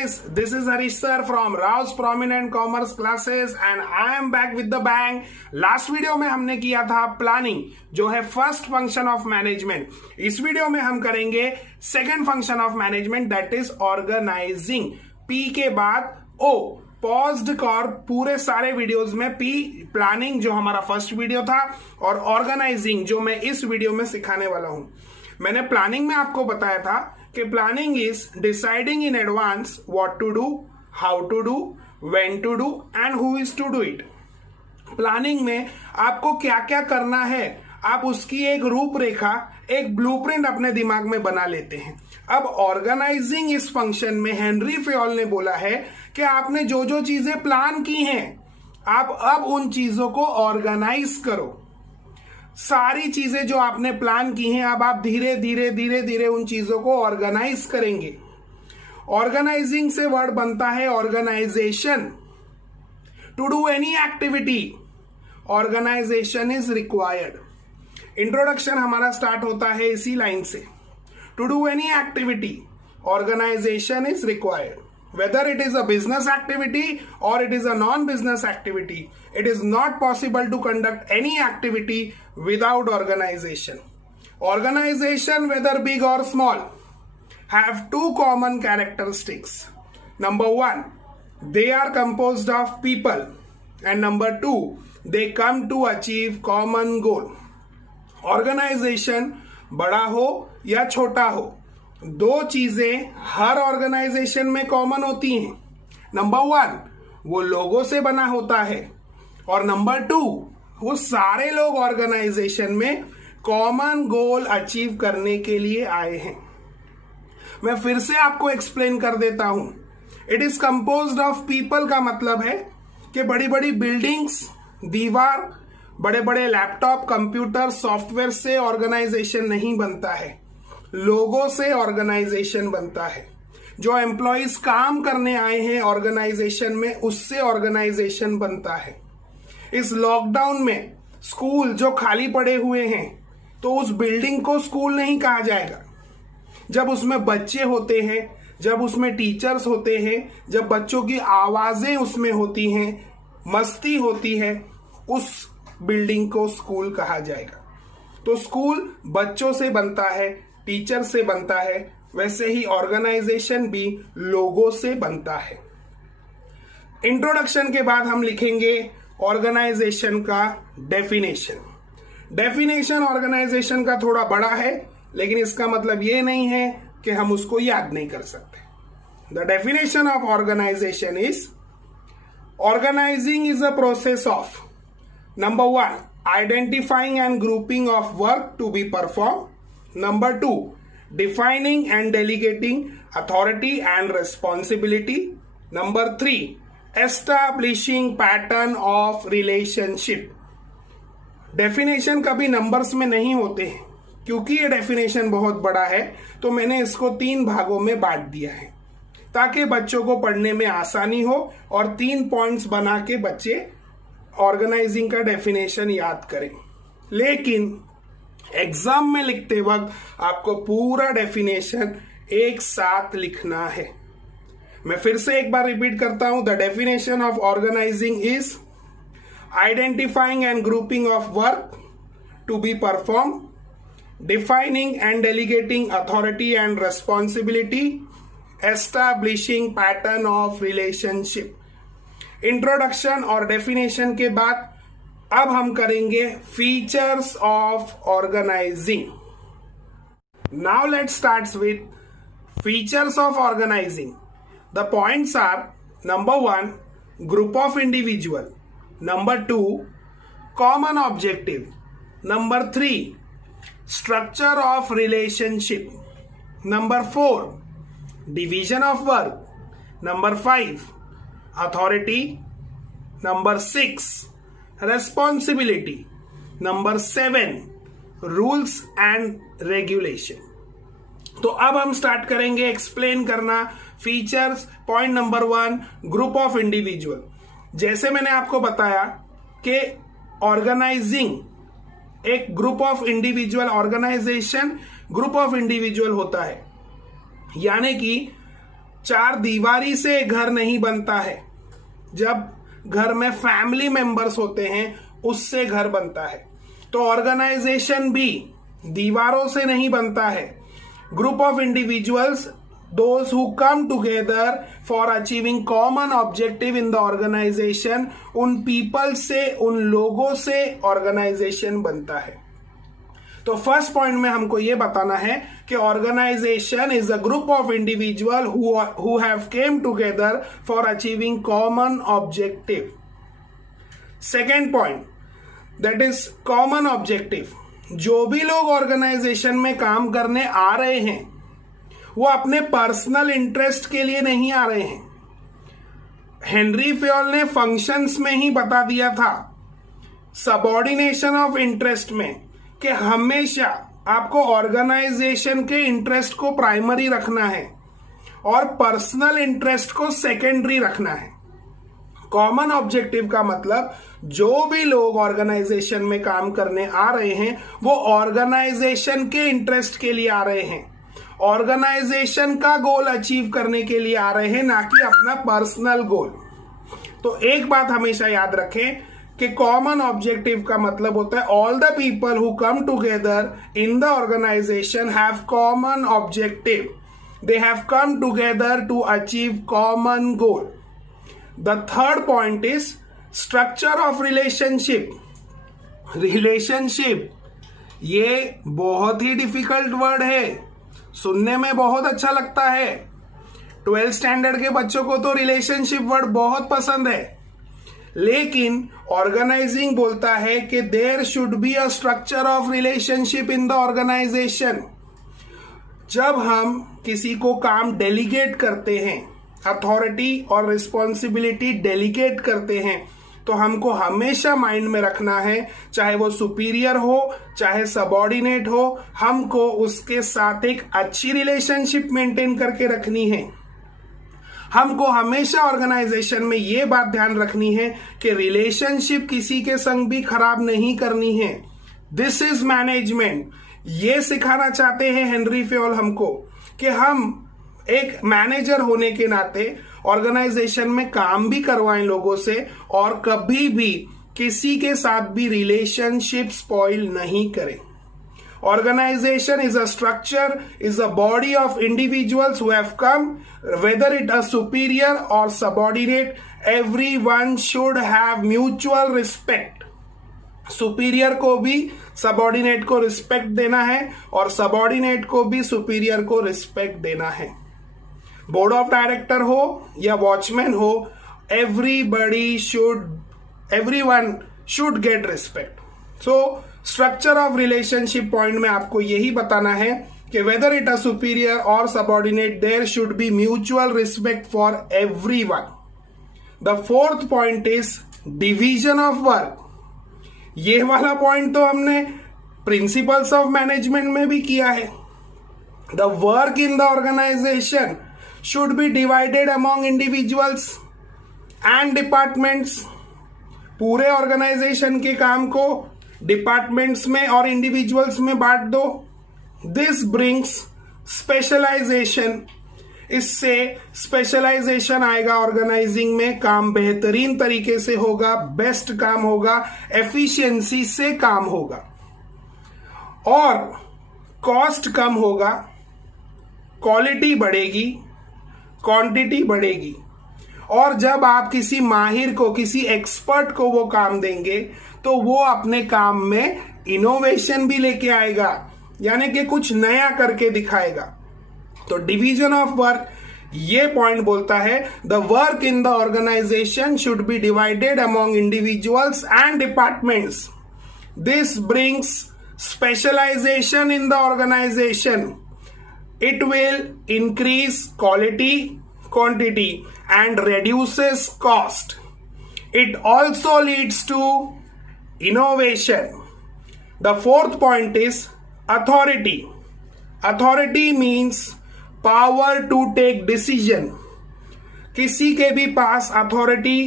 guys, this is Harish sir from Rao's Prominent Commerce Classes and I am back with the bang. Last video में हमने किया था planning, जो है first function of management. इस video में हम करेंगे second function of management, that is organising. P के बाद ओ. पॉज्ड कर पूरे सारे वीडियोस में पी प्लानिंग जो हमारा फर्स्ट वीडियो था और ऑर्गेनाइजिंग जो मैं इस वीडियो में सिखाने वाला हूं. मैंने प्लानिंग में आपको बताया था कि planning is deciding in advance what to do, how to do, when to do and who is to do it. Planning में आपको क्या क्या करना है, आप उसकी एक रूपरेखा, एक ब्लूप्रिंट अपने दिमाग में बना लेते हैं. अब ऑर्गेनाइजिंग इस फंक्शन में हेनरी फेयोल ने बोला है कि आपने जो जो चीजें प्लान की हैं, आप अब उन चीजों को ऑर्गेनाइज करो. सारी चीजें जो आपने प्लान की हैं, अब आप धीरे धीरे धीरे धीरे उन चीजों को ऑर्गेनाइज करेंगे. ऑर्गेनाइजिंग से वर्ड बनता है organisation. To do any activity organisation is required. Introduction हमारा स्टार्ट होता है इसी लाइन से. To do any activity organisation is required. Whether it is a business activity or it is a non-business activity, it is not possible to conduct any activity without organization. Organization, whether big or small, have two common characteristics. Number one, they are composed of people, and number two, they come to achieve common goal. Organization बड़ा हो या छोटा हो, दो चीजें हर organisation में common होती हैं. नंबर वन, वो लोगों से बना होता है, और नंबर टू, वो सारे लोग ऑर्गेनाइजेशन में कॉमन गोल अचीव करने के लिए आए हैं. मैं फिर से आपको एक्सप्लेन कर देता हूं. It is composed of people का मतलब है कि बड़ी बड़ी बिल्डिंग्स, दीवार, बड़े बड़े लैपटॉप, कंप्यूटर, सॉफ्टवेयर से ऑर्गेनाइजेशन नहीं बनता है, लोगों से ऑर्गेनाइजेशन बनता है. जो एम्प्लॉइज काम करने आए हैं ऑर्गेनाइजेशन में, उससे ऑर्गेनाइजेशन बनता है. इस लॉकडाउन में स्कूल जो खाली पड़े हुए हैं, तो उस बिल्डिंग को स्कूल नहीं कहा जाएगा. जब उसमें बच्चे होते हैं, जब उसमें टीचर्स होते हैं, जब बच्चों की आवाजें उसमें होती हैं, मस्ती होती है, उस बिल्डिंग को स्कूल कहा जाएगा. तो स्कूल बच्चों से बनता है, टीचर से बनता है, वैसे ही ऑर्गेनाइजेशन भी लोगों से बनता है. इंट्रोडक्शन के बाद हम लिखेंगे ऑर्गेनाइजेशन का डेफिनेशन. डेफिनेशन ऑर्गेनाइजेशन का थोड़ा बड़ा है, लेकिन इसका मतलब ये नहीं है कि हम उसको याद नहीं कर सकते. The definition of organisation is organising is a process of number one, identifying and grouping of work to be perform. Number two, defining and delegating authority and responsibility. Number three, establishing pattern of relationship. Definition कभी numbers में नहीं होते हैं, क्योंकि ये definition बहुत बड़ा है, तो मैंने इसको 3 भागों में बांट दिया है ताकि बच्चों को पढ़ने में आसानी हो और 3 पॉइंट्स बना के बच्चे ऑर्गेनाइजिंग का डेफिनेशन याद करें. लेकिन एग्जाम में लिखते वक्त आपको पूरा डेफिनेशन एक साथ लिखना है. मैं फिर से एक बार रिपीट करता हूं. The definition of organising is identifying and grouping of work to be perform, defining and delegating authority and responsibility, establishing pattern of relationship. Introduction और डेफिनेशन के बाद अब हम करेंगे features of organising. Now let's start with features of organising. The points are number one, group of individual. Number two, common objective. Number three, structure of relationship. Number four, division of work. Number five, authority. Number six, responsibility. Number 7, rules and regulation. तो अब हम start करेंगे explain करना features. Point number 1, group of individual. जैसे मैंने आपको बताया कि ऑर्गेनाइजिंग एक ग्रुप ऑफ चार दीवारी से घर नहीं बनता है, जब घर में फैमिली मेंबर्स होते हैं उससे घर बनता है। तो ऑर्गेनाइजेशन भी दीवारों से नहीं बनता है। Group of individuals, those who come together for achieving common objective in the organization, उन people से, उन लोगों से ऑर्गेनाइजेशन बनता है। तो फर्स्ट पॉइंट में हमको ये बताना है कि organisation is a group of individual who have came together for achieving common objective. Second point, that is common objective. जो भी लोग ऑर्गेनाइजेशन में काम करने आ रहे हैं वो अपने पर्सनल इंटरेस्ट के लिए नहीं आ रहे हैं। हेनरी फ्योल ने फंक्शंस में ही बता दिया था, सबऑर्डिनेशन ऑफ इंटरेस्ट में, कि हमेशा आपको ऑर्गेनाइजेशन के इंटरेस्ट को प्राइमरी रखना है और पर्सनल इंटरेस्ट को सेकेंडरी रखना है। कॉमन ऑब्जेक्टिव का मतलब जो भी लोग ऑर्गेनाइजेशन में काम करने आ रहे हैं वो ऑर्गेनाइजेशन के इंटरेस्ट के लिए आ रहे हैं, ऑर्गेनाइजेशन का गोल अचीव करने के लिए आ रहे हैं, ना कि अपना पर्सनल गोल। तो एक बात हमेशा याद रखें कि कॉमन ऑब्जेक्टिव का मतलब होता है all the people who come together in the organisation have common objective, they have come together to achieve common goal. The third point is structure of relationship. Relationship ये बहुत ही डिफिकल्ट वर्ड है, सुनने में बहुत अच्छा लगता है। 12th स्टैंडर्ड के बच्चों को तो रिलेशनशिप वर्ड बहुत पसंद है, लेकिन ऑर्गेनाइजिंग बोलता है कि there should be a structure of relationship in the organisation. जब हम किसी को काम डेलीगेट करते हैं, अथॉरिटी और रिस्पॉन्सिबिलिटी डेलीगेट करते हैं, तो हमको हमेशा माइंड में रखना है, चाहे वो सुपीरियर हो चाहे सबऑर्डिनेट हो, हमको उसके साथ एक अच्छी रिलेशनशिप मेंटेन करके रखनी है। हमको हमेशा ऑर्गेनाइजेशन में ये बात ध्यान रखनी है कि रिलेशनशिप किसी के संग भी खराब नहीं करनी है। This is management. ये सिखाना चाहते हैं हेनरी फ्योल हमको कि हम एक मैनेजर होने के नाते ऑर्गेनाइजेशन में काम भी करवाएं लोगों से और कभी भी किसी के साथ भी रिलेशनशिप स्पॉइल नहीं करें। Organization is a structure, is a body of individuals who have come, whether it is superior or subordinate, everyone should have mutual respect. Superior को भी सबऑर्डिनेट को रिस्पेक्ट देना है और सबऑर्डिनेट को भी सुपीरियर को रिस्पेक्ट देना है। बोर्ड ऑफ डायरेक्टर हो या वॉचमैन हो, everyone should get respect. So structure of relationship point में आपको यही बताना है कि वेदर इट अ सुपीरियर और subordinate, there should be mutual respect for everyone. The fourth point is division of work. ये वाला पॉइंट तो हमने प्रिंसिपल्स ऑफ मैनेजमेंट में भी किया है। The work in the organisation should be divided among individuals and departments. पूरे organisation के काम को डिपार्टमेंट्स में और इंडिविजुअल्स में बांट दो। This brings specialisation. इससे स्पेशलाइजेशन आएगा ऑर्गेनाइजिंग में, काम बेहतरीन तरीके से होगा, बेस्ट काम होगा, एफिशिएंसी से काम होगा और कॉस्ट कम होगा, क्वालिटी बढ़ेगी, क्वांटिटी बढ़ेगी। और जब आप किसी माहिर को, किसी एक्सपर्ट को वो काम देंगे तो वो अपने काम में इनोवेशन भी लेके आएगा, यानी कि कुछ नया करके दिखाएगा। तो डिवीजन ऑफ वर्क ये पॉइंट बोलता है the work in the organisation should be divided among individuals and departments. This brings specialisation in the organisation. It will increase quality, quantity and reduces cost. It also leads to innovation. The fourth point is authority. Authority means power to take decision. किसी के भी पास authority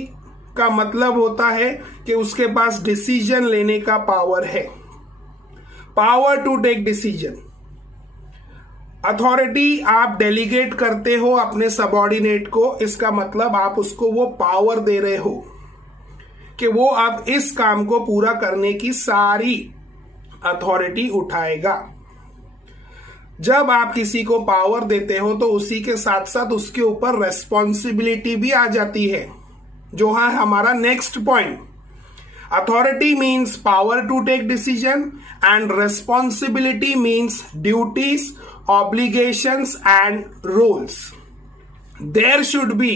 का मतलब होता है कि उसके पास decision लेने का पावर है, power to take decision. Authority आप डेलीगेट करते हो अपने सबऑर्डिनेट को, इसका मतलब आप उसको वो पावर दे रहे हो कि वो अब इस काम को पूरा करने की सारी अथॉरिटी उठाएगा। जब आप किसी को पावर देते हो तो उसी के साथ साथ उसके ऊपर रेस्पॉन्सिबिलिटी भी आ जाती है, जो है हमारा next point. Authority means power to take decision and responsibility means duties, obligations and rules. There should be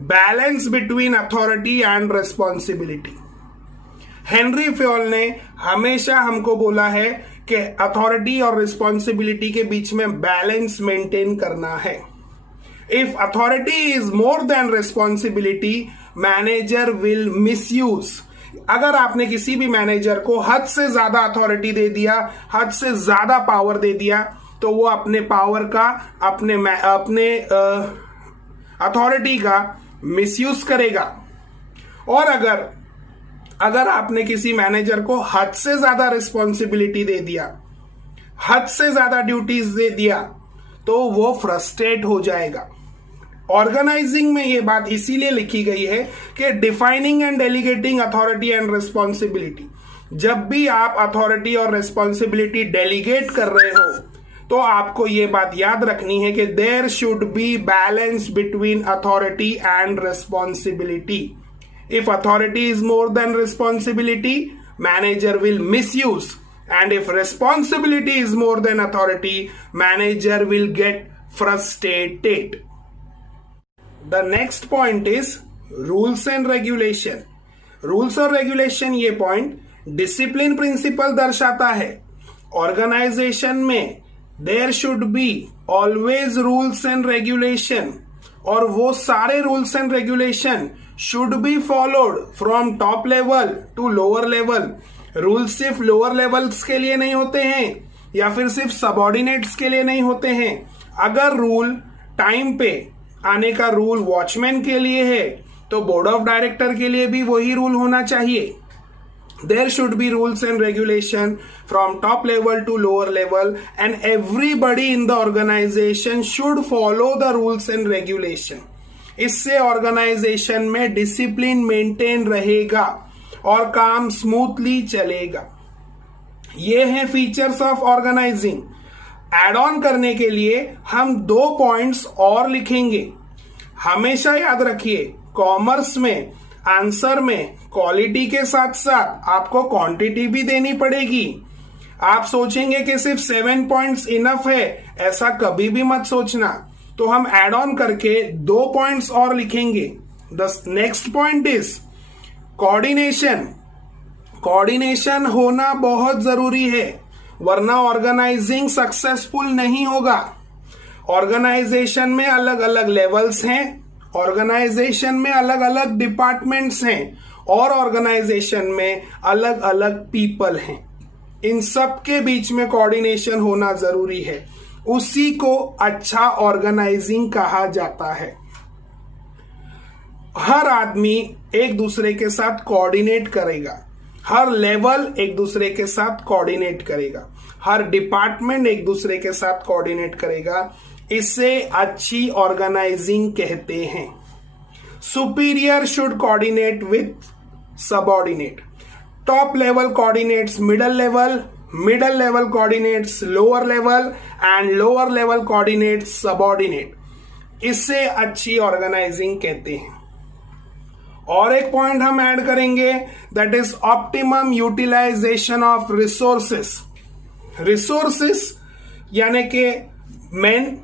balance between authority and responsibility. Henri Fayol ने हमेशा हमको बोला है कि अथॉरिटी और रिस्पॉन्सिबिलिटी के बीच में बैलेंस मेंटेन करना है। If authority is more than responsibility, manager will misuse. अगर आपने किसी भी मैनेजर को हद से ज्यादा अथॉरिटी दे दिया, हद से ज्यादा पावर दे दिया, तो वो अपने पावर का, अपने अथॉरिटी का मिसयूज करेगा। और अगर आपने किसी मैनेजर को हद से ज्यादा रिस्पॉन्सिबिलिटी दे दिया, हद से ज्यादा ड्यूटीज दे दिया, तो वो फ्रस्ट्रेट हो जाएगा। ऑर्गेनाइजिंग में ये बात इसीलिए लिखी गई है कि defining and delegating authority and responsibility. जब भी आप अथॉरिटी और रिस्पॉन्सिबिलिटी डेलीगेट कर रहे हो तो आपको ये बात याद रखनी है कि there should be balance between authority and responsibility. If authority is more than responsibility, manager will misuse, and if responsibility is more than authority, manager will get frustrated. The next point is rules and regulation. Rules और regulation, ये point discipline principle दर्शाता है। Organisation में there should be always rules and regulation, और वो सारे rules and regulation should be followed from top level to lower level. Rules सिर्फ lower levels के लिए नहीं होते हैं या फिर सिर्फ सबऑर्डिनेट्स के लिए नहीं होते हैं। अगर रूल टाइम पे आने का रूल वॉचमैन के लिए है तो बोर्ड ऑफ डायरेक्टर के लिए भी वही रूल होना चाहिए। There should be rules and regulation from top level to lower level, and everybody in the organization should follow the rules and regulation. इससे ऑर्गेनाइजेशन में डिसिप्लिन मेंटेन रहेगा और काम स्मूथली चलेगा। ये हैं features of organising. Add on करने के लिए हम 2 पॉइंट्स और लिखेंगे। हमेशा याद रखिए, कॉमर्स में आंसर में क्वालिटी के साथ साथ आपको क्वांटिटी भी देनी पड़ेगी। आप सोचेंगे कि सिर्फ 7 पॉइंट्स इनफ है, ऐसा कभी भी मत सोचना। तो हम एड ऑन करके 2 पॉइंट्स और लिखेंगे। The next point is coordination. Coordination होना बहुत जरूरी है, वरना ऑर्गेनाइजिंग सक्सेसफुल नहीं होगा। ऑर्गेनाइजेशन में अलग अलग लेवल्स हैं, ऑर्गेनाइजेशन में अलग अलग डिपार्टमेंट्स हैं, और ऑर्गेनाइजेशन में अलग अलग पीपल हैं। इन सब के बीच में कोऑर्डिनेशन होना जरूरी है। उसी को अच्छा ऑर्गेनाइजिंग कहा जाता है। हर आदमी एक दूसरे के साथ कोऑर्डिनेट करेगा, हर लेवल एक दूसरे के साथ कोऑर्डिनेट करेगा, हर डिपार्टमेंट एक दूसरे के साथ कोऑर्डिनेट करेगा। इसे अच्छी ऑर्गेनाइजिंग कहते हैं। Superior should coordinate with subordinate. Top level coordinates middle level coordinates lower level, and lower level coordinates subordinate. इससे अच्छी ऑर्गेनाइजिंग कहते हैं। और एक पॉइंट हम ऐड करेंगे, that is optimum utilisation of resources. Resources यानी कि मैन,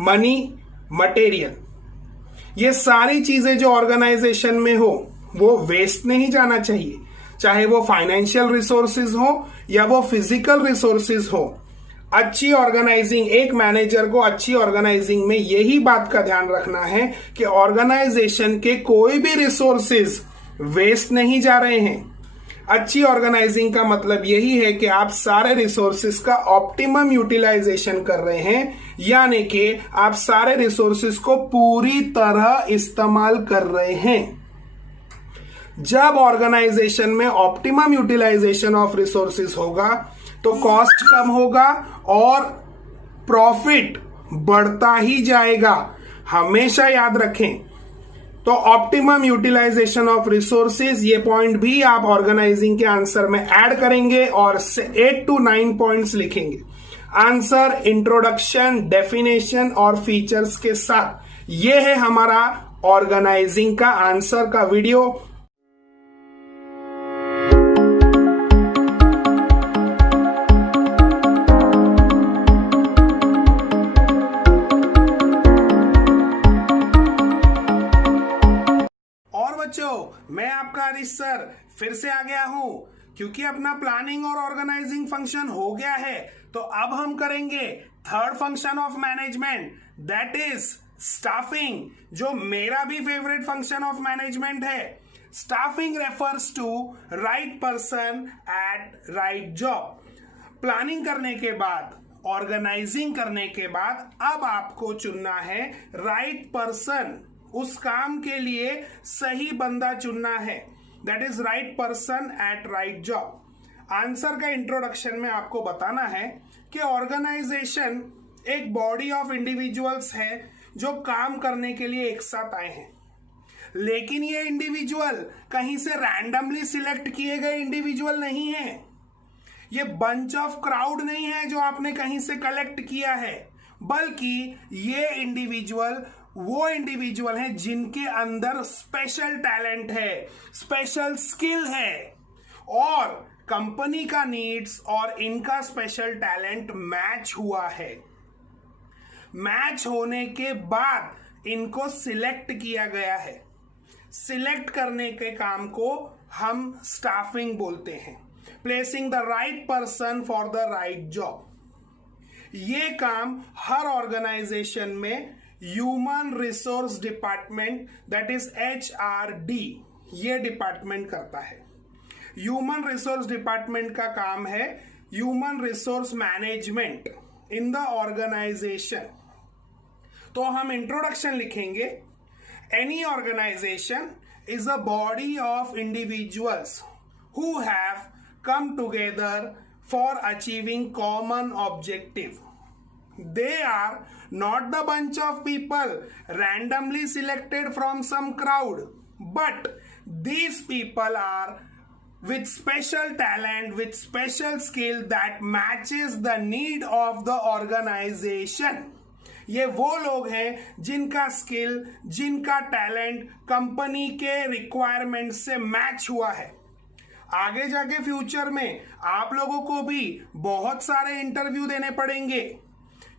मनी, मटेरियल, ये सारी चीजें जो ऑर्गेनाइजेशन में हो वो वेस्ट नहीं जाना चाहिए। चाहे वो फाइनेंशियल रिसोर्सेज हो या वो फिजिकल रिसोर्सेज हो। अच्छी ऑर्गेनाइजिंग, एक मैनेजर को अच्छी ऑर्गेनाइजिंग में यही बात का ध्यान रखना है कि ऑर्गेनाइजेशन के कोई भी रिसोर्सेज वेस्ट नहीं जा रहे हैं। अच्छी ऑर्गेनाइजिंग का मतलब यही है कि आप सारे रिसोर्सेज का ऑप्टिमम यूटिलाइजेशन कर रहे हैं, यानी कि आप सारे रिसोर्सेज को पूरी तरह इस्तेमाल कर रहे हैं। जब ऑर्गेनाइजेशन में ऑप्टिमम यूटिलाइजेशन ऑफ रिसोर्सेज होगा तो कॉस्ट कम होगा और प्रॉफिट बढ़ता ही जाएगा, हमेशा याद रखें। तो ऑप्टिमम यूटिलाइजेशन ऑफ रिसोर्सेज, ये पॉइंट भी आप ऑर्गेनाइजिंग के आंसर में ऐड करेंगे और 8 to 9 पॉइंट्स लिखेंगे। आंसर इंट्रोडक्शन, डेफिनेशन और फीचर्स के साथ। ये है हमारा ऑर्गेनाइजिंग का आंसर का वीडियो। और बच्चों, मैं आपका हरीश सर फिर से आ गया हूं, क्योंकि अपना प्लानिंग और ऑर्गेनाइजिंग फंक्शन हो गया है। तो अब हम करेंगे third function of management, that is staffing, जो मेरा भी फेवरेट फंक्शन ऑफ मैनेजमेंट है। Staffing refers to right person at right job. Planning करने के बाद, ऑर्गेनाइजिंग करने के बाद, अब आपको चुनना है राइट पर्सन, उस काम के लिए सही बंदा चुनना है, that is right person at right job. Answer का इंट्रोडक्शन में आपको बताना है कि ऑर्गेनाइजेशन एक बॉडी ऑफ इंडिविजुअल्स है जो काम करने के लिए एक साथ आए हैं। लेकिन ये इंडिविजुअल कहीं से रैंडमली सिलेक्ट किए गए इंडिविजुअल नहीं है। ये बंच ऑफ क्राउड नहीं है जो आपने कहीं से कलेक्ट किया है, बल्कि ये इंडिविजुअल वो इंडिविजुअल हैं जिनके अंदर स्पेशल टैलेंट है, स्पेशल स्किल है, और कंपनी का नीड्स और इनका स्पेशल टैलेंट मैच हुआ है। मैच होने के बाद इनको सिलेक्ट किया गया है। सिलेक्ट करने के काम को हम स्टाफिंग बोलते हैं, placing the right person for the right job. ये काम हर ऑर्गेनाइजेशन में human resource department, that is HRD, ये डिपार्टमेंट करता है। ह्यूमन रिसोर्स डिपार्टमेंट का काम है human resource management in the organisation. तो हम इंट्रोडक्शन लिखेंगे, any organisation is a body of individuals who have come together for achieving common objective. They are not the bunch of people randomly selected from some crowd, but these people are with special talent, with special skill that matches the need of the organization. ये वो लोग हैं जिनका skill, जिनका talent company के requirement से match हुआ है। आगे जाके फ्यूचर में आप लोगों को भी बहुत सारे इंटरव्यू देने पड़ेंगे,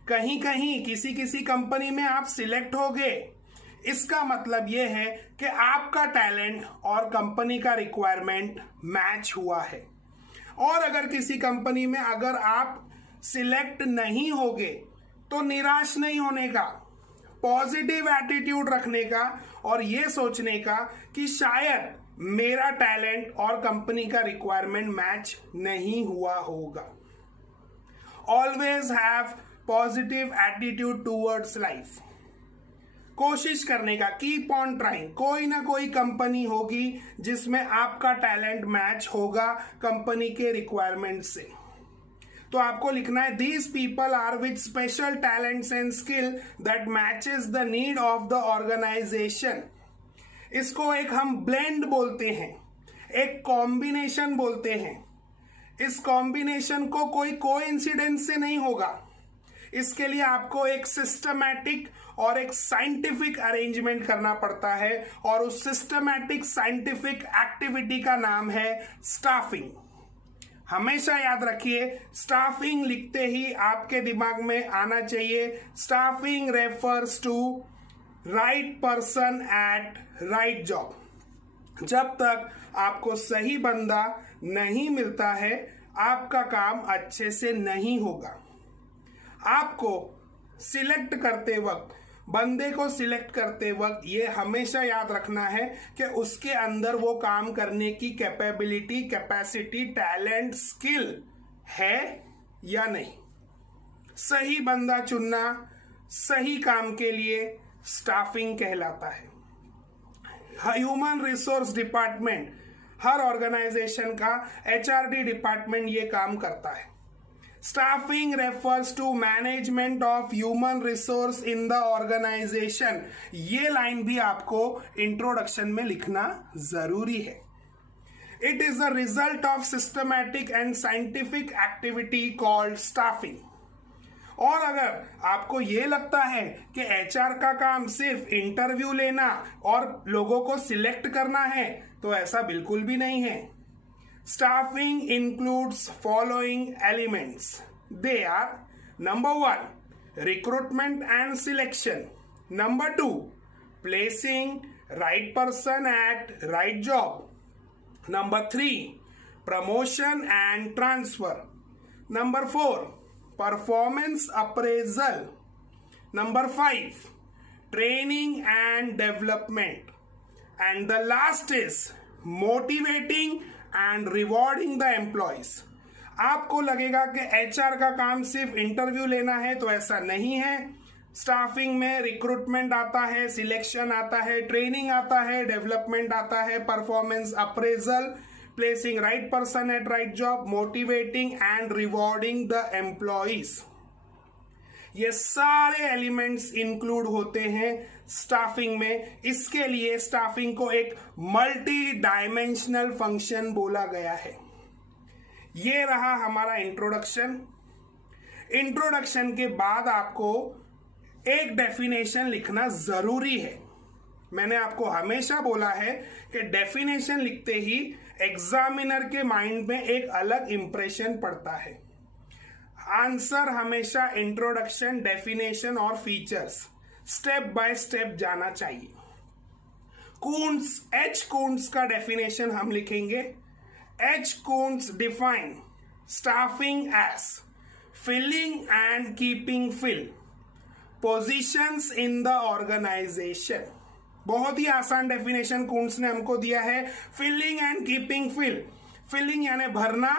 कहीं कहीं किसी किसी कंपनी में आप सिलेक्ट होगे। इसका मतलब यह है कि आपका टैलेंट और कंपनी का रिक्वायरमेंट मैच हुआ है। और अगर किसी कंपनी में अगर आप सिलेक्ट नहीं होगे तो निराश नहीं होने का, पॉजिटिव एटीट्यूड रखने का और ये सोचने का कि शायद मेरा टैलेंट और कंपनी का रिक्वायरमेंट मैच नहीं हुआ होगा। Always have positive attitude towards life. कोशिश करने का, कीप ऑन ट्राइंग। कोई ना कोई कंपनी होगी जिसमें आपका टैलेंट मैच होगा कंपनी के रिक्वायरमेंट से। तो आपको लिखना है, these people are with special talents and skill that matches the need of the organisation. इसको एक हम ब्लेंड बोलते हैं, एक कॉम्बिनेशन बोलते हैं। इस कॉम्बिनेशन को कोई कोइंसिडेंस से नहीं होगा। इसके लिए आपको एक सिस्टमैटिक और एक साइंटिफिक अरेंजमेंट करना पड़ता है, और उस सिस्टमैटिक साइंटिफिक एक्टिविटी का नाम है स्टाफिंग। हमेशा याद रखिए, स्टाफिंग लिखते ही आपके दिमाग में आना चाहिए, staffing refers to right person at right job. जब तक आपको सही बंदा नहीं मिलता है, आपका काम अच्छे से नहीं होगा। आपको सिलेक्ट करते वक्त, बंदे को सिलेक्ट करते वक्त ये हमेशा याद रखना है कि उसके अंदर वो काम करने की कैपेबिलिटी, कैपेसिटी, टैलेंट, स्किल है या नहीं। सही बंदा चुनना सही काम के लिए स्टाफिंग कहलाता है। ह्यूमन रिसोर्स डिपार्टमेंट, हर ऑर्गेनाइजेशन का HRD डिपार्टमेंट ये काम करता है। Staffing refers to management of human resource in the organisation. ये लाइन भी आपको इंट्रोडक्शन में लिखना जरूरी है। It is the result of systematic and scientific activity called staffing. और अगर आपको ये लगता है कि एचआर का काम सिर्फ इंटरव्यू लेना और लोगों को सिलेक्ट करना है, तो ऐसा बिल्कुल भी नहीं है। Staffing includes following elements. They are number 1 recruitment and selection, number 2 placing right person at right job, number 3 promotion and transfer, number 4 performance appraisal, number 5 training and development, and the last is motivating and rewarding the employees। आपको लगेगा कि HR का काम सिर्फ interview लेना है, तो ऐसा नहीं है। स्टाफिंग में रिक्रूटमेंट आता है, सिलेक्शन आता है, ट्रेनिंग आता है, डेवलपमेंट आता है, performance appraisal, placing right person at right job, motivating and rewarding the employees। ये सारे एलिमेंट्स इंक्लूड होते हैं स्टाफिंग में। इसके लिए स्टाफिंग को एक मल्टी डायमेंशनल फंक्शन बोला गया है। ये रहा हमारा इंट्रोडक्शन। इंट्रोडक्शन के बाद आपको एक डेफिनेशन लिखना जरूरी है। मैंने आपको हमेशा बोला है कि डेफिनेशन लिखते ही एग्जामिनर के माइंड में एक अलग इंप्रेशन पड़ता है। आंसर हमेशा इंट्रोडक्शन, डेफिनेशन और फीचर्स स्टेप बाय स्टेप जाना चाहिए। कून्स, एच कून्स का डेफिनेशन हम लिखेंगे। H Koontz define staffing as filling and keeping fill positions in the organisation. बहुत ही आसान डेफिनेशन कून्स ने हमको दिया है। Filling and keeping fill, filling यानी भरना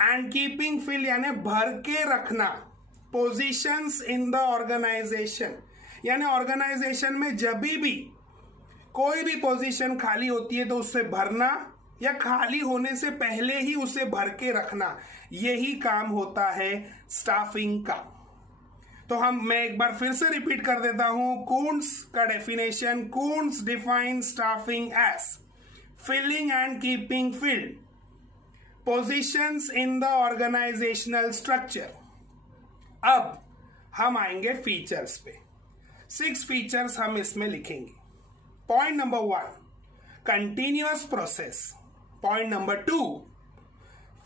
एंड कीपिंग फिल यानी भर के रखना पोजीशंस इन द ऑर्गेनाइजेशन, यानी ऑर्गेनाइजेशन में जब भी कोई भी पोजीशन खाली होती है तो उससे भरना या खाली होने से पहले ही उसे भर के रखना, यही काम होता है स्टाफिंग का। तो मैं एक बार फिर से रिपीट कर देता हूं। कून्स का definition, Koontz define staffing as filling and keeping filled positions in the organisational structure. अब हम आएंगे फीचर्स पे। 6 फीचर्स हम इसमें लिखेंगे। Point number 1 continuous process, point number 2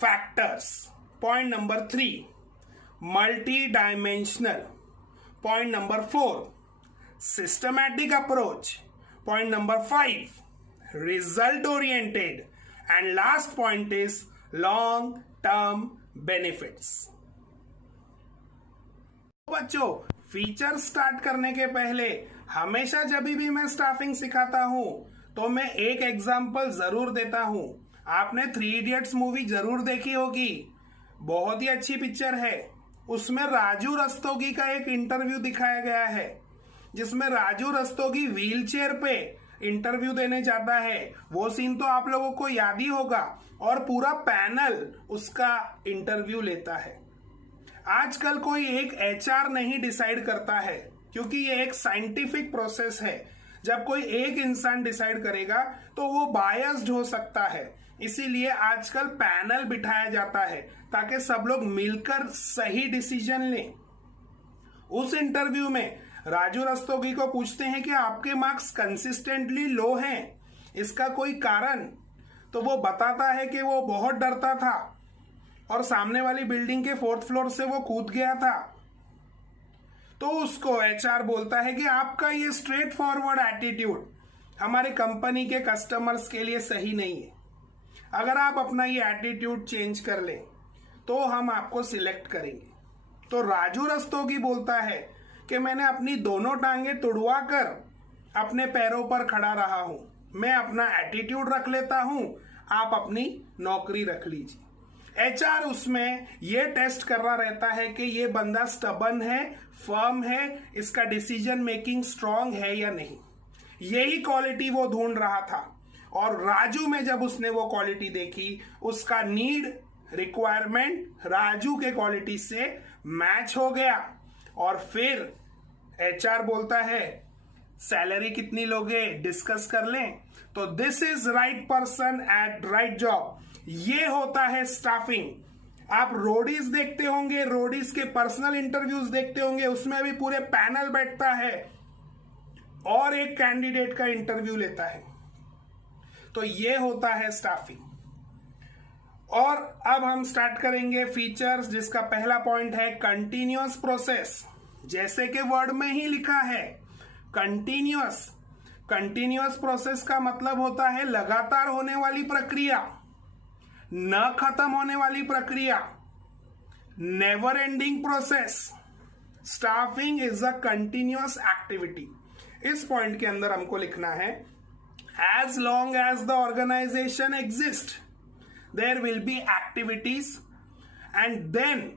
factors, point number 3 multi dimensional, point number 4 systematic approach, point number 5 result oriented, and last point is long term benefits. बच्चों, feature start करने के पहले हमेशा जब भी मैं स्टाफिंग सिखाता हूं तो मैं एक एग्जांपल जरूर देता हूं। आपने 3 इडियट्स मूवी जरूर देखी होगी, बहुत ही अच्छी पिक्चर है। उसमें राजू रस्तोगी का एक इंटरव्यू दिखाया गया है जिसमें राजू रस्तोगी व्हील चेयर पे इंटरव्यू देने जाता है। वो सीन तो आप लोगों को याद ही होगा और पूरा पैनल उसका इंटरव्यू लेता है। आजकल कोई एक एचआर नहीं डिसाइड करता है, क्योंकि ये एक साइंटिफिक प्रोसेस है। जब कोई एक इंसान डिसाइड करेगा तो वो बायस्ड हो सकता है, इसीलिए आजकल पैनल बिठाया जाता है ताकि सब लोग मिलकर सही डिसीजन लें। उस इंटरव्यू में राजू रस्तोगी को पूछते हैं कि आपके मार्क्स कंसिस्टेंटली लो हैं, इसका कोई कारण? तो वो बताता है कि वो बहुत डरता था और सामने वाली बिल्डिंग के 4th फ्लोर से वो कूद गया था। तो उसको एचआर बोलता है कि आपका ये स्ट्रेट फॉरवर्ड एटीट्यूड हमारे कंपनी के कस्टमर्स के लिए सही नहीं है। अगर आप अपना ये एटीट्यूड चेंज कर लें तो हम आपको सिलेक्ट करेंगे। तो राजू रस्तोगी बोलता है कि मैंने अपनी दोनों टांगे तुड़वा कर अपने पैरों पर खड़ा रहा हूं। मैं अपना एटीट्यूड रख लेता हूं, आप अपनी नौकरी रख लीजिए। एचआर उसमें यह टेस्ट कर रहा रहता है कि ये बंदा स्टबन है, फर्म है, इसका डिसीजन मेकिंग स्ट्रांग है या नहीं। यही क्वालिटी वो ढूंढ रहा था और राजू में जब उसने वो क्वालिटी देखी, उसका नीड रिक्वायरमेंट राजू के क्वालिटी से मैच हो गया और फिर एचआर बोलता है सैलरी कितनी लोगे डिस्कस कर लें, तो this is right person at right job. ये होता है स्टाफिंग। आप रोडीज देखते होंगे, रोडीज के पर्सनल इंटरव्यूज देखते होंगे, उसमें भी पूरे पैनल बैठता है और एक कैंडिडेट का इंटरव्यू लेता है, तो ये होता है स्टाफिंग। और अब हम स्टार्ट करेंगे फीचर्स, जिसका पहला पॉइंट है कंटिन्यूअस प्रोसेस। जैसे कि वर्ड में ही लिखा है कंटिन्यूअस। कंटिन्यूअस प्रोसेस का मतलब होता है लगातार होने वाली प्रक्रिया, न खत्म होने वाली प्रक्रिया, never ending process. Staffing is a continuous activity. इस पॉइंट के अंदर हमको लिखना है as long as the organisation exist there will be activities and then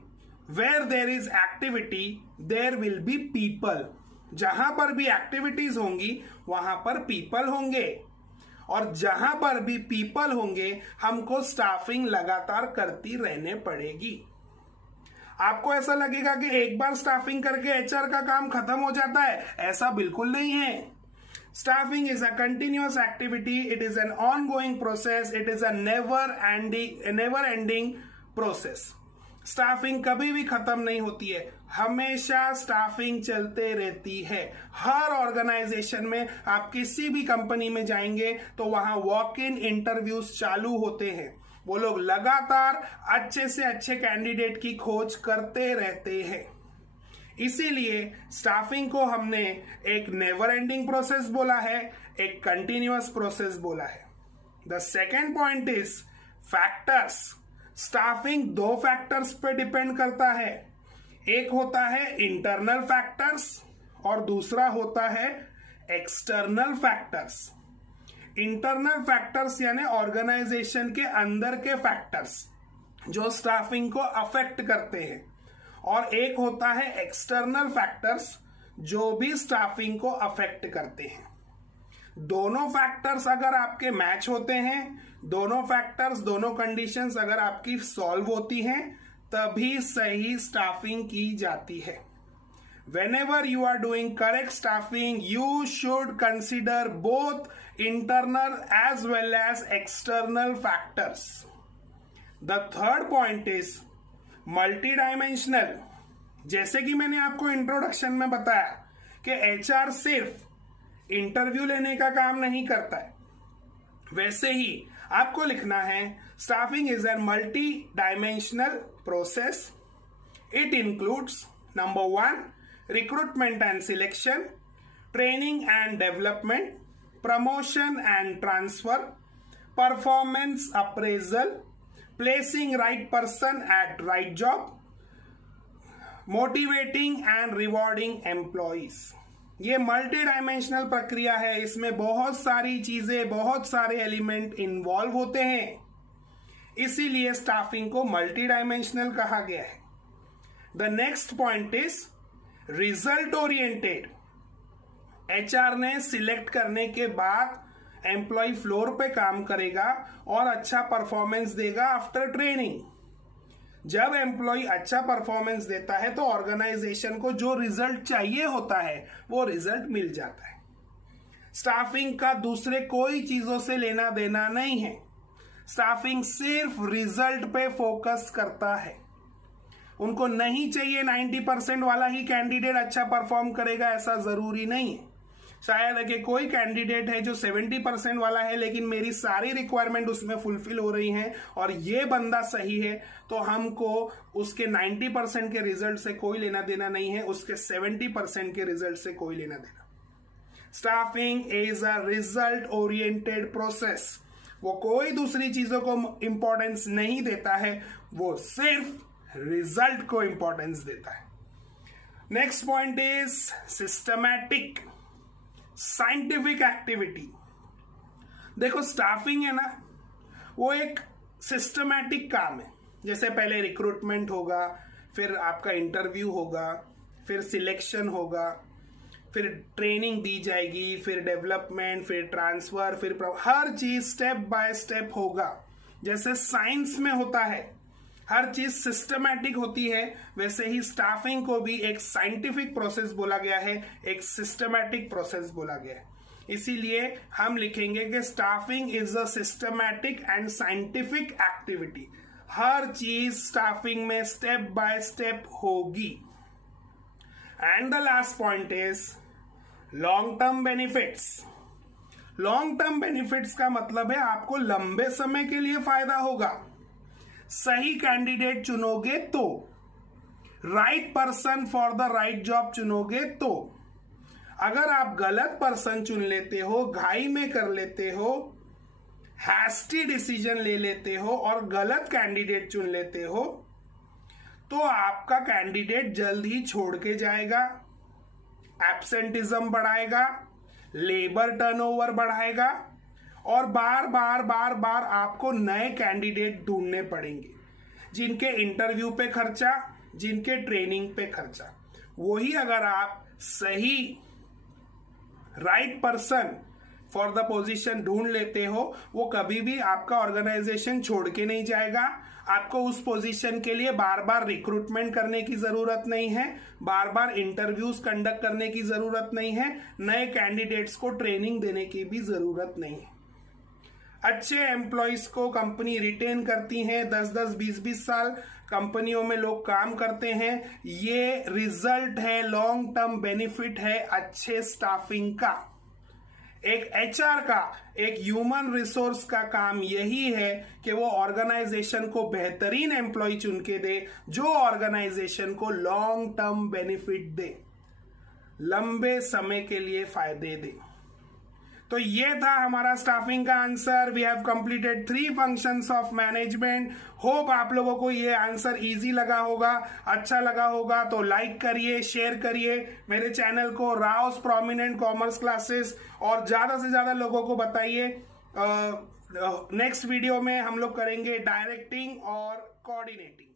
where there is activity there will be people. जहां पर भी एक्टिविटीज होंगी वहां पर पीपल होंगे, और जहां पर भी पीपल होंगे हमको स्टाफिंग लगातार करती रहने पड़ेगी। आपको ऐसा लगेगा कि एक बार स्टाफिंग करके एचआर का काम खत्म हो जाता है, ऐसा बिल्कुल नहीं है। Staffing is a continuous activity, it is an ongoing process, it is a never ending process. Staffing कभी भी खत्म नहीं होती है, हमेशा स्टाफिंग चलते रहती है। हर ऑर्गेनाइजेशन में आप किसी भी कंपनी में जाएंगे तो वहां वॉक इन इंटरव्यूज चालू होते हैं। वो लोग लगातार अच्छे से अच्छे कैंडिडेट की खोज करते रहते हैं। इसीलिए स्टाफिंग को हमने एक नेवर एंडिंग प्रोसेस बोला है, एक कंटिन्यूअस प्रोसेस बोला है। The second point is factors. Staffing दो फैक्टर्स पे डिपेंड करता है, एक होता है इंटरनल फैक्टर्स और दूसरा होता है एक्सटर्नल फैक्टर्स। इंटरनल फैक्टर्स यानी ऑर्गेनाइजेशन के अंदर के फैक्टर्स जो स्टाफिंग को अफेक्ट करते हैं, और एक होता है एक्सटर्नल फैक्टर्स जो भी स्टाफिंग को अफेक्ट करते हैं। दोनों फैक्टर्स अगर आपके मैच होते हैं, दोनों फैक्टर्स दोनों कंडीशंस अगर आपकी सॉल्व होती हैं, तभी सही स्टाफिंग की जाती है। Whenever you are doing correct staffing, you should consider both internal as well as external factors. The third point is multidimensional. जैसे कि मैंने आपको इंट्रोडक्शन में बताया कि एचआर सिर्फ इंटरव्यू लेने का काम नहीं करता है, वैसे ही आपको लिखना है staffing is an multi dimensional process. It includes number 1 recruitment and selection, training and development, promotion and transfer, performance appraisal, placing right person at right job, motivating and rewarding employees। ये मल्टी डायमेंशनल प्रक्रिया है, इसमें बहुत सारी चीजें, बहुत सारे element involve होते हैं, इसीलिए स्टाफिंग को मल्टी डायमेंशनल कहा गया है। The next point is result oriented. HR ने सिलेक्ट करने के बाद एम्प्लॉय फ्लोर पे काम करेगा और अच्छा परफॉर्मेंस देगा आफ्टर ट्रेनिंग। जब एम्प्लॉय अच्छा परफॉर्मेंस देता है तो ऑर्गेनाइजेशन को जो रिजल्ट चाहिए होता है वो रिजल्ट मिल जाता है। स्टाफिंग का दूसरे कोई चीजों से लेना देना नहीं है, स्टाफिंग सिर्फ रिजल्ट पे फोकस करता है। उनको नहीं चाहिए 90% वाला ही कैंडिडेट अच्छा परफॉर्म करेगा, ऐसा जरूरी नहीं है। शायद कि कोई कैंडिडेट है जो 70% वाला है लेकिन मेरी सारी रिक्वायरमेंट उसमें फुलफिल हो रही हैं और ये बंदा सही है, तो हमको उसके 90% के रिजल्ट से कोई लेना देना नहीं है, उसके 70% के रिजल्ट से कोई लेना देना। Staffing is a result oriented process. वो कोई दूसरी चीजों को इंपॉर्टेंस नहीं देता है, वो सिर्फ रिजल्ट को इंपॉर्टेंस देता है। Next point is systematic scientific activity. देखो स्टाफिंग है ना, वो एक सिस्टमैटिक काम है। जैसे पहले रिक्रूटमेंट होगा, फिर आपका इंटरव्यू होगा, फिर सिलेक्शन होगा, फिर ट्रेनिंग दी जाएगी, फिर डेवलपमेंट, फिर ट्रांसफर, फिर हर चीज स्टेप बाय स्टेप होगा। जैसे साइंस में होता है हर चीज सिस्टमैटिक होती है, वैसे ही स्टाफिंग को भी एक साइंटिफिक प्रोसेस बोला गया है, एक सिस्टमैटिक प्रोसेस बोला गया है। इसीलिए हम लिखेंगे कि staffing is a systematic and scientific activity. हर चीज स्टाफिंग में स्टेप बाय स्टेप होगी। And the last point is long term benefits. Long term benefits का मतलब है आपको लंबे समय के लिए फायदा होगा। सही कैंडिडेट चुनोगे तो, right person for the right job चुनोगे तो। अगर आप गलत पर्सन चुन लेते हो, घाई में कर लेते हो, हैस्टी डिसीजन ले लेते हो और गलत कैंडिडेट चुन लेते हो, तो आपका कैंडिडेट जल्द ही छोड़ के जाएगा, एब्सेंटिज्म बढ़ाएगा, लेबर टर्नओवर बढ़ाएगा और बार बार आपको नए कैंडिडेट ढूंढने पड़ेंगे, जिनके इंटरव्यू पे खर्चा, जिनके ट्रेनिंग पे खर्चा। वही अगर आप सही right person for the position ढूंढ लेते हो, वो कभी भी आपका ऑर्गेनाइजेशन छोड़ के नहीं जाएगा। आपको उस पोजीशन के लिए बार बार रिक्रूटमेंट करने की जरूरत नहीं है, बार बार इंटरव्यूज कंडक्ट करने की जरूरत नहीं है, नए कैंडिडेट्स को ट्रेनिंग देने की भी जरूरत नहीं है। अच्छे एम्प्लॉयज को कंपनी रिटेन करती है, 10-10, 20-20 साल कंपनियों में लोग काम करते हैं। ये रिजल्ट है, लॉन्ग टर्म बेनिफिट है अच्छे स्टाफिंग का। एक एचआर का, एक ह्यूमन रिसोर्स का काम यही है कि वो ऑर्गेनाइजेशन को बेहतरीन एम्प्लॉय चुन के दे, जो ऑर्गेनाइजेशन को लॉन्ग टर्म बेनिफिट दे, लंबे समय के लिए फायदे दे। तो ये था हमारा स्टाफिंग का answer. We have completed 3 functions of management. Hope आप लोगों को ये आंसर इजी लगा होगा, अच्छा लगा होगा। तो लाइक करिए, शेयर करिए मेरे चैनल को, राउस प्रोमिनेंट कॉमर्स क्लासेस, और ज्यादा से ज्यादा लोगों को बताइए। नेक्स्ट वीडियो में हम लोग करेंगे डायरेक्टिंग और कोऑर्डिनेटिंग।